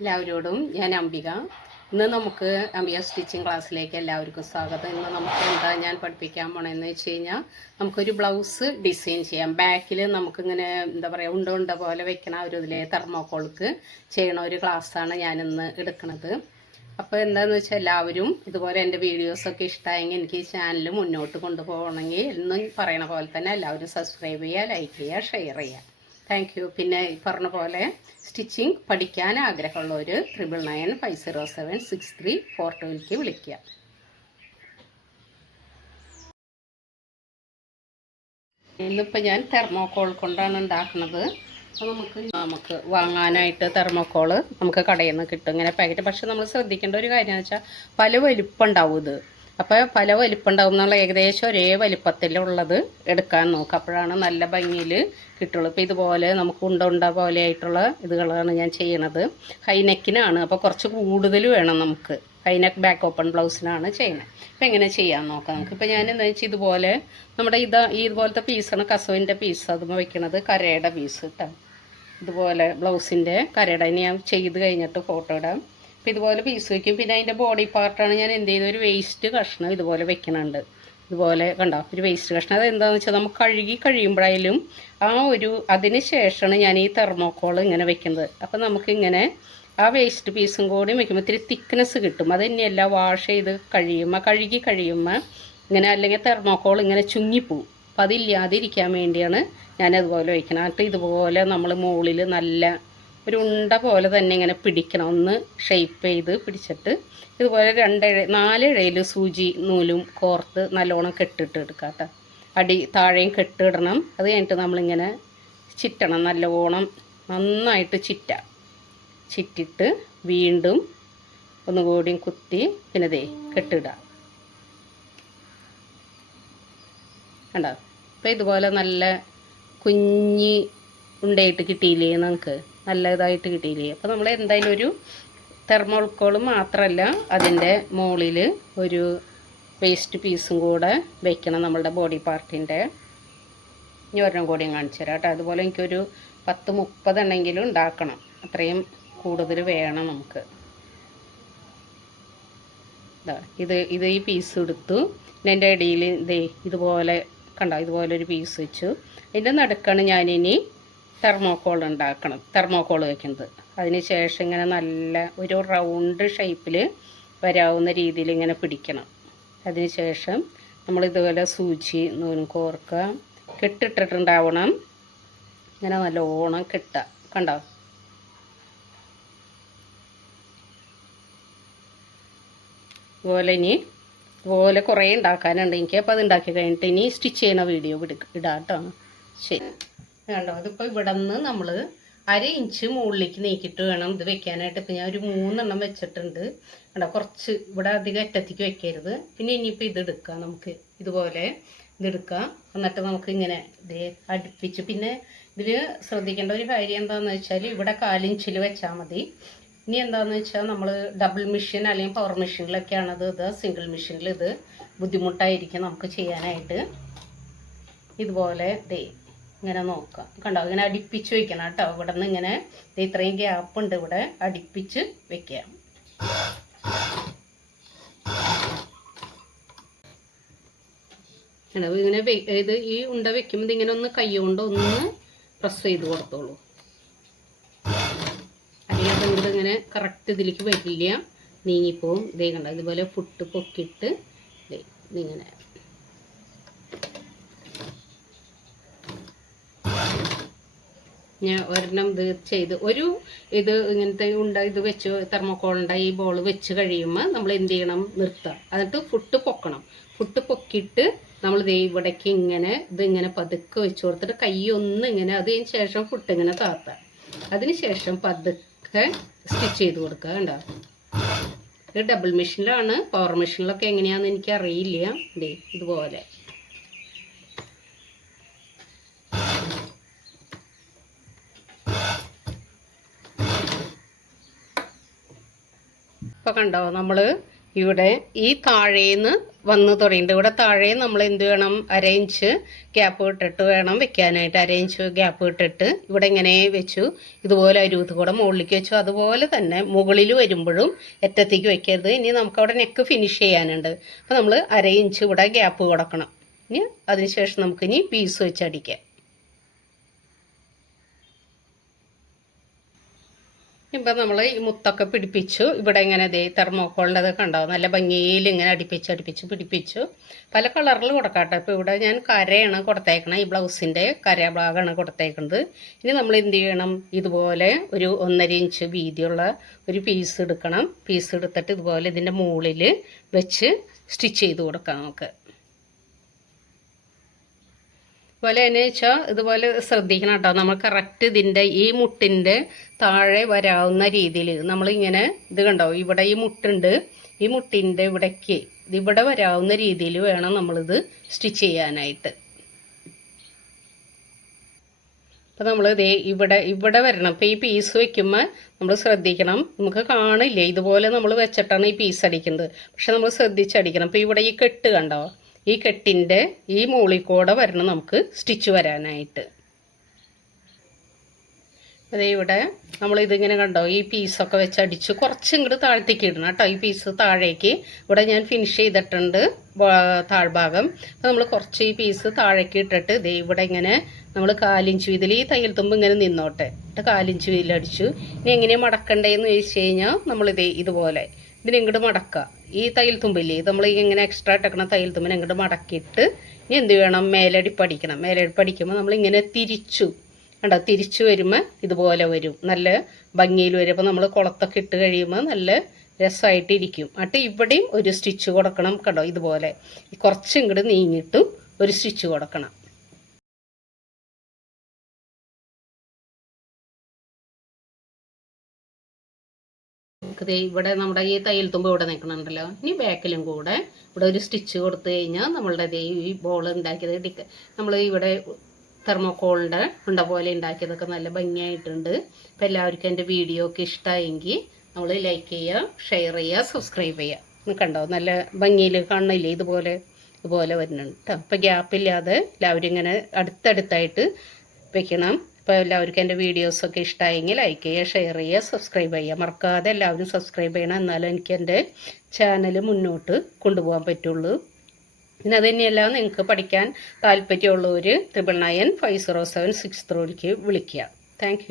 എല്ലാവരോടും ഞാൻ അംബിക. ഇന്ന് നമുക്ക് അംബിക സ്റ്റിച്ചിങ് ക്ലാസ്സിലേക്ക് എല്ലാവർക്കും സ്വാഗതം. ഇന്ന് നമുക്ക് എന്താ ഞാൻ പഠിപ്പിക്കാൻ പോണെന്ന് വെച്ച് കഴിഞ്ഞാൽ നമുക്കൊരു ബ്ലൗസ് ഡിസൈൻ ചെയ്യാം. ബാക്കിൽ നമുക്കിങ്ങനെ എന്താ പറയുക ഉണ്ട ഉണ്ട പോലെ വെക്കണ ഒരു ഇതിലെ തെർമോക്കോൾക്ക് ചെയ്യണ ഒരു ക്ലാസ്സാണ് ഞാനിന്ന് എടുക്കുന്നത് അപ്പോൾ എന്താണെന്ന് വെച്ചാൽ എല്ലാവരും ഇതുപോലെ എന്റെ വീഡിയോസൊക്കെ ഇഷ്ടമായെങ്കിൽ എനിക്ക് ഈ ചാനൽ മുന്നോട്ട് കൊണ്ടുപോകണമെങ്കിൽ എന്നും പറയണ പോലെ തന്നെ എല്ലാവരും സബ്സ്ക്രൈബ് ചെയ്യുക ലൈക്ക് ചെയ്യുക ഷെയർ ചെയ്യുക. താങ്ക് യു പിന്നെ ഈ പറഞ്ഞ പോലെ സ്റ്റിച്ചിങ് പഠിക്കാൻ ആഗ്രഹമുള്ളവർ triple nine five zero seven six three four ടുവിലേക്ക് വിളിക്കുക. ഇന്നിപ്പോൾ ഞാൻ തെർമോക്കോൾ കൊണ്ടാണ് ഉണ്ടാക്കുന്നത്. അപ്പോൾ നമുക്ക് നമുക്ക് വാങ്ങാനായിട്ട് തെർമോക്കോൾ നമുക്ക് കടയിൽ നിന്ന് കിട്ടും. ഇങ്ങനെ പാക്കറ്റ് പക്ഷെ നമ്മൾ ശ്രദ്ധിക്കേണ്ട ഒരു കാര്യമെന്ന് വെച്ചാൽ പല വലിപ്പം ഉണ്ടാവും ഇത്. അപ്പോൾ പല വലിപ്പം ഉണ്ടാവും എന്നുള്ള ഏകദേശം ഒരേ വലിപ്പത്തിലുള്ളത് എടുക്കാൻ നോക്കുക അപ്പോഴാണ് നല്ല ഭംഗിയിൽ കിട്ടുള്ളൂ. ഇപ്പോൾ ഇതുപോലെ നമുക്ക് ഉണ്ട ഉണ്ട പോലെ ആയിട്ടുള്ള ഇതുകളാണ് ഞാൻ ചെയ്യണത് ഹൈനെക്കിനാണ് അപ്പോൾ കുറച്ച് കൂടുതൽ വേണം നമുക്ക്. ഹൈനെക്ക് ബാക്ക് ഓപ്പൺ ബ്ലൗസിനാണ് ചെയ്യുന്നത് അപ്പോൾ എങ്ങനെ ചെയ്യാൻ നോക്കാം നമുക്ക്. ഇപ്പോൾ ഞാൻ എന്താ വെച്ചാൽ ഇതുപോലെ നമ്മുടെ ഇതാ ഇതുപോലത്തെ പീസാണ് കസവിന്റെ പീസ് അതുമ്പോൾ വെക്കണത് കരയുടെ പീസ് കേട്ടോ ഇതുപോലെ ബ്ലൗസിന്റെ കരയുടെ. ഞാൻ ചെയ്ത് കഴിഞ്ഞിട്ട് ഫോട്ടോ ഇടാം. അപ്പോൾ ഇതുപോലെ പീസ് വയ്ക്കും പിന്നെ അതിന്റെ ബോഡി പാർട്ടാണ് ഞാൻ എന്ത് ചെയ്യുന്നത്? ഒരു വേസ്റ്റ് കഷ്ണം ഇതുപോലെ വെക്കണുണ്ട്. ഇതുപോലെ കണ്ടോ? ഒരു വേസ്റ്റ് കഷ്ണം. അത് എന്താണെന്ന് വെച്ചാൽ നമുക്ക് കഴുകി കഴിയുമ്പോഴായാലും ആ ഒരു അതിന് ശേഷമാണ് ഞാൻ ഈ തെർമോക്കോൾ ഇങ്ങനെ വെക്കുന്നത്. അപ്പോൾ നമുക്കിങ്ങനെ ആ വേസ്റ്റ് പീസും കൂടി വെക്കുമ്പോൾ ഇത്തിരി തിക്നെസ് കിട്ടും. അത് തന്നെയല്ല വാഷ് ചെയ്ത് കഴിയുമ്പോൾ കഴുകി കഴിയുമ്പോൾ ഇങ്ങനെ അല്ലെങ്കിൽ തെർമോക്കോൾ ഇങ്ങനെ ചുങ്ങിപ്പോവും. അപ്പോൾ അതില്ലാതിരിക്കാൻ വേണ്ടിയാണ് ഞാനതുപോലെ വയ്ക്കുന്നത് എന്നിട്ട് ഇതുപോലെ നമ്മൾ മുകളിൽ നല്ല ഒരു ഉണ്ട പോലെ തന്നെ ഇങ്ങനെ പിടിക്കണം. ഒന്ന് ഷേപ്പ് ചെയ്ത് പിടിച്ചിട്ട് ഇതുപോലെ രണ്ടിഴ നാലിഴയിൽ സൂചി നൂലും കോർത്ത് നല്ലോണം കെട്ടിട്ട് എടുക്കുക കേട്ടോ അടി താഴെയും കെട്ടിടണം അത് കഴിഞ്ഞിട്ട് നമ്മളിങ്ങനെ ചിറ്റണം. നല്ലോണം നന്നായിട്ട് ചിറ്റ. ചിറ്റിട്ട് വീണ്ടും ഒന്നുകൂടിയും കുത്തി പിന്നെ ദേ കെട്ടിടുക കണ്ടോ? അപ്പോൾ ഇതുപോലെ നല്ല കുഞ്ഞി ഉണ്ടായിട്ട് കിട്ടിയില്ലേ നമുക്ക്? നല്ല ഇതായിട്ട് കിട്ടിയില്ലേ? അപ്പോൾ നമ്മൾ എന്തായാലും ഒരു തെർമോൾക്കോൾ മാത്രമല്ല അതിന്റെ മുകളിൽ ഒരു വേസ്റ്റ് പീസും കൂടെ വെക്കണം നമ്മളുടെ ബോഡി പാർട്ടിന്റെ ഇനി ഒരെണ്ണം കൂടിയും കാണിച്ചു തരാം കേട്ടോ. അതുപോലെ എനിക്കൊരു പത്ത് മുപ്പതെണ്ണെങ്കിലും ഉണ്ടാക്കണം. അത്രയും കൂടുതൽ വേണം നമുക്ക്. ഇതാ ഇത് ഈ പീസ് എടുത്തു. എന്റെ ഇടയിൽ ഇതേ ഇതുപോലെ കണ്ടോ ഇതുപോലെ ഒരു പീസ് വെച്ചു. ഇതിന്റെ നടുക്കാണ് ഞാനിനി തെർമോക്കോൾ ഉണ്ടാക്കണം. തെർമോക്കോൾ വയ്ക്കുന്നത് അതിന് ശേഷം ഇങ്ങനെ നല്ല ഒരു റൗണ്ട് ഷേപ്പിൽ വരാവുന്ന രീതിയിൽ ഇങ്ങനെ പിടിക്കണം. അതിന് ശേഷം നമ്മൾ ഇതുപോലെ സൂചി നൂലും കോർക്കുക കെട്ടിട്ടിട്ടുണ്ടാവണം. ഇങ്ങനെ നല്ലോണം കെട്ടുക. കണ്ടോ? അതുപോലെ ഇനി ഇതുപോലെ കുറേ ഉണ്ടാക്കാനുണ്ട്. എനിക്ക് അപ്പോൾ അത് ഉണ്ടാക്കി കഴിഞ്ഞിട്ട് ഇനി സ്റ്റിച്ച് ചെയ്യുന്ന വീഡിയോ ഇടാം കേട്ടോ. ശരി. കണ്ടോ? അതിപ്പോൾ ഇവിടെ നിന്ന് നമ്മൾ അര ഇഞ്ച് മുകളിലേക്ക് നീക്കിയിട്ട് വേണം ഇത് വെക്കാനായിട്ട്. ഇപ്പം ഞാൻ ഒരു മൂന്നെണ്ണം വെച്ചിട്ടുണ്ട്. കണ്ടോ? കുറച്ച് ഇവിടെ അധികം അറ്റത്തേക്ക് വെക്കരുത്. പിന്നെ ഇനിയിപ്പോൾ ഇത് എടുക്കാം നമുക്ക്. ഇതുപോലെ ഇതെടുക്കാം എന്നിട്ട് നമുക്ക് ഇങ്ങനെ ഇത് അടുപ്പിച്ച്. പിന്നെ ഇതിൽ ശ്രദ്ധിക്കേണ്ട ഒരു കാര്യം എന്താണെന്ന് വെച്ചാൽ ഇവിടെ കാലിഞ്ചിൽ വെച്ചാൽ മതി. ഇനി എന്താണെന്ന് വെച്ചാൽ നമ്മൾ ഡബിൾ മെഷീൻ അല്ലെങ്കിൽ പവർ മെഷീനിലൊക്കെയാണ് ഇത്. ഇത് സിംഗിൾ മെഷീനിൽ ഇത് ബുദ്ധിമുട്ടായിരിക്കും നമുക്ക് ചെയ്യാനായിട്ട്. ഇതുപോലെ ദേ ഇങ്ങനെ നോക്കുക. കണ്ടോ? ഇങ്ങനെ അടുപ്പിച്ച് വെക്കണം കേട്ടോ. ഇവിടെ നിന്ന് ഇങ്ങനെ ദേ ഇത്രയും ഗ്യാപ്പ് ഉണ്ട് ഇവിടെ. അടുപ്പിച്ച് വെക്കാം കണ്ടോ? ഇങ്ങനെ ഇത് ഈ ഉണ്ട വെക്കുമ്പോൾ ഇങ്ങനെ ഒന്ന് കൈ കൊണ്ട് ഒന്ന് പ്രസ് ചെയ്ത് കൊടുത്തോളൂ. അല്ലെങ്കിൽ ഇങ്ങനെ കറക്റ്റ് ഇതിലേക്ക് വരില്ല. നീങ്ങിപ്പോവും. ഇതേ കണ്ട? ഇതുപോലെ ഫുട്ട് പൊക്കിയിട്ട് ദേ ഞാൻ ഒരെണ്ണം ഇത് ചെയ്ത് ഒരു ഇത് ഇങ്ങനത്തെ ഉണ്ട ഇത് വെച്ച് തെർമോക്കോളിന്റെ ഈ ബോൾ വെച്ച് കഴിയുമ്പോൾ നമ്മൾ എന്ത് ചെയ്യണം? നിർത്തുക എന്നിട്ട് ഫുട്ട് പൊക്കണം. ഫുട്ട് പൊക്കിയിട്ട് നമ്മൾ ദേ ഇവിടേക്ക് ഇങ്ങനെ ഇത് ഇങ്ങനെ പതുക്കെ വെച്ച് കൊടുത്തിട്ട് കൈ ഒന്ന് ഇങ്ങനെ അതിന് ശേഷം ഫുട്ട് ഇങ്ങനെ താത്തുക അതിന് ശേഷം പതുക്കെ സ്റ്റിച്ച് ചെയ്ത് കൊടുക്കുക കണ്ടോ? ഇത് ഡബിൾ മെഷീനിലാണ് പവർ മെഷീനിലൊക്കെ എങ്ങനെയാണെന്ന് എനിക്ക് അറിയില്ല ദേ ഇതുപോലെ. ഇപ്പോൾ കണ്ടോ? നമ്മൾ ഇവിടെ ഈ താഴേന്ന് വന്ന് തുടങ്ങിയിട്ട് ഇവിടെ താഴെ നമ്മൾ എന്ത് വേണം? അരയിഞ്ച് ഗ്യാപ്പ് ഇട്ടിട്ട് വേണം വെക്കാനായിട്ട്. അരയിഞ്ച് ഗ്യാപ്പ് ഇട്ടിട്ട് ഇവിടെ ഇങ്ങനെ വെച്ചു. ഇതുപോലെ അരുവത്ത് കൂടെ മുകളിലേക്ക് വെച്ചു. അതുപോലെ തന്നെ മുകളിൽ വരുമ്പോഴും എറ്റത്തേക്ക് വെക്കരുത്. ഇനി നമുക്ക് അവിടെ നെക്ക് ഫിനിഷ് ചെയ്യാനുണ്ട്. അപ്പോൾ നമ്മൾ അരയിഞ്ച് ഇവിടെ ഗ്യാപ്പ് കൊടുക്കണം. ഇനി അതിനുശേഷം നമുക്കിനി പീസ് വെച്ച് അടിക്കാം. ഇപ്പം നമ്മൾ ഈ മുത്തൊക്കെ പിടിപ്പിച്ചു. ഇവിടെ ഇങ്ങനെ ദേ തെർമോക്കോളിന്റെ അതൊക്കെ ഉണ്ടാവും നല്ല ഭംഗിയിൽ ഇങ്ങനെ അടുപ്പിച്ച് അടുപ്പിച്ച് പിടിപ്പിച്ചു. പല കളറിൽ കൊടുക്കാട്ടെ. ഇപ്പോൾ ഇവിടെ ഞാൻ കരയാണ് കൊടുത്തേക്കണം. ഈ ബ്ലൗസിന്റെ കര ഭാഗമാണ് കൊടുത്തേക്കുന്നത് ഇനി നമ്മൾ എന്ത് ചെയ്യണം? ഇതുപോലെ ഒരു ഒന്നര ഇഞ്ച് വീതിയുള്ള ഒരു പീസ് എടുക്കണം. പീസ് എടുത്തിട്ട് ഇതുപോലെ ഇതിന്റെ മുകളിൽ വെച്ച് സ്റ്റിച്ച് ചെയ്ത് കൊടുക്കാം നമുക്ക്. അതുപോലെ തന്നെ വെച്ചാൽ ഇതുപോലെ ശ്രദ്ധിക്കണം കേട്ടോ. നമ്മൾ കറക്റ്റ് ഇതിന്റെ ഈ മുട്ടിന്റെ താഴെ വരാവുന്ന രീതിയിൽ നമ്മളിങ്ങനെ ഇത് കണ്ടോ? ഇവിടെ ഈ മുട്ടുണ്ട്. ഈ മുട്ടിന്റെ ഇവിടേക്ക് ഇവിടെ വരാവുന്ന രീതിയിൽ വേണം നമ്മളിത് സ്റ്റിച്ച് ചെയ്യാനായിട്ട്. അപ്പോൾ നമ്മൾ ഇതേ ഇവിടെ ഇവിടെ വരണം. ഇപ്പോൾ ഈ പീസ് വെക്കുമ്പോൾ നമ്മൾ ശ്രദ്ധിക്കണം. നമുക്ക് കാണില്ലേ? ഇതുപോലെ നമ്മൾ വെച്ചിട്ടാണ് ഈ പീസ് അടിക്കുന്നത്. പക്ഷെ നമ്മൾ ശ്രദ്ധിച്ചടിക്കണം. ഇപ്പോൾ ഇവിടെ ഈ കെട്ട് കണ്ടോ? ഈ കെട്ടിന്റെ ഈ മുകളിൽ കൂടെ വരണം നമുക്ക് സ്റ്റിച്ച് വരാനായിട്ട്. അതേ ഇവിടെ നമ്മളിതിങ്ങനെ കണ്ടോ ഈ പീസൊക്കെ വെച്ച് അടിച്ച് കുറച്ച് ഇങ്ങോട്ട് താഴത്തേക്ക് ഇടണം കേട്ടോ. ഈ പീസ് താഴേക്ക് ഇവിടെ ഞാൻ ഫിനിഷ് ചെയ്തിട്ടുണ്ട് താഴ്ഭാഗം. അപ്പോൾ നമ്മൾ കുറച്ച് ഈ പീസ് താഴേക്ക് ഇട്ടിട്ട് ദേ ഇവിടെ ഇങ്ങനെ നമ്മൾ കാലിഞ്ച് വീതിൽ ഈ തയ്യൽ തുമ്പ് ഇങ്ങനെ നിന്നോട്ടെ. എന്നിട്ട് കാലിഞ്ച് വീതിലടിച്ചു ഇനി എങ്ങനെയാണ് മടക്കണ്ടേന്ന് ചോദിച്ചു കഴിഞ്ഞാൽ നമ്മളിതേ ഇതുപോലെ ഇതിനെ ഇങ്ങോട്ട് മടക്കുക. ഈ തയ്യൽ തുമ്പില്ലേ ഇത് നമ്മൾ ഇങ്ങനെ എക്സ്ട്രാ ഇട്ടക്കണ തയ്യൽ തുമ്പിനെ ഇങ്ങോട്ട് മടക്കിയിട്ട് ഇനി എന്ത് വേണം? മേലടിപ്പടിക്കണം മേലടിപ്പടിക്കുമ്പോൾ നമ്മൾ ഇങ്ങനെ തിരിച്ചു. കണ്ടോ? തിരിച്ചു വരുമ്പോൾ ഇതുപോലെ വരും. നല്ല ഭംഗിയിൽ വരും. അപ്പോൾ നമ്മൾ കുളത്തൊക്കെ ഇട്ട് കഴിയുമ്പോൾ നല്ല രസമായിട്ടിരിക്കും. അട്ട് ഇവിടെയും ഒരു സ്റ്റിച്ച് കൊടുക്കണം. കണ്ടോ? ഇതുപോലെ. കുറച്ച് ഇങ്ങോട്ട് നീങ്ങിയിട്ടും ഒരു സ്റ്റിച്ച് കൊടുക്കണം. നമുക്ക് ഇവിടെ നമ്മുടെ ഈ തയ്യൽ തുമ്പ് ഇവിടെ നിൽക്കണുണ്ടല്ലോ ഇനി ബാക്കിലും കൂടെ ഇവിടെ ഒരു സ്റ്റിച്ച് കൊടുത്തു കഴിഞ്ഞാൽ നമ്മളുടെ ഈ ബോൾ ഉണ്ടാക്കിയത് ടിക്ക നമ്മൾ ഇവിടെ തെർമോക്കോളിന്റെ ഉണ്ട പോലെ ഉണ്ടാക്കിയതൊക്കെ നല്ല ഭംഗിയായിട്ടുണ്ട്. അപ്പോൾ എല്ലാവർക്കും എന്റെ വീഡിയോ ഒക്കെ ഇഷ്ടമായെങ്കിൽ നമ്മൾ ലൈക്ക് ചെയ്യുക ഷെയർ ചെയ്യുക സബ്സ്ക്രൈബ് ചെയ്യുക കണ്ടോ? നല്ല ഭംഗിയിൽ കാണില്ലേ ഇതുപോലെ ഇതുപോലെ വരുന്നുണ്ട് കേട്ടോ അപ്പോൾ ഗ്യാപ്പില്ലാതെ എല്ലാവരും ഇങ്ങനെ അടുത്തടുത്തായിട്ട് വെക്കണം. അപ്പോൾ എല്ലാവർക്കും എന്റെ വീഡിയോസൊക്കെ ഇഷ്ടമായെങ്കിൽ ലൈക്ക് ചെയ്യുക ഷെയർ ചെയ്യുക സബ്സ്ക്രൈബ് ചെയ്യുക. മറക്കാതെ എല്ലാവരും സബ്സ്ക്രൈബ് ചെയ്യണം. എന്നാലും എനിക്ക് എന്റെ ചാനൽ മുന്നോട്ട് കൊണ്ടുപോകാൻ പറ്റുള്ളൂ. പിന്നെ അത് തന്നെയല്ല നിങ്ങൾക്ക് പഠിക്കാൻ താല്പര്യമുള്ളവർ triple nine five zero seven six ത്രോയിലേക്ക് വിളിക്കുക. താങ്ക്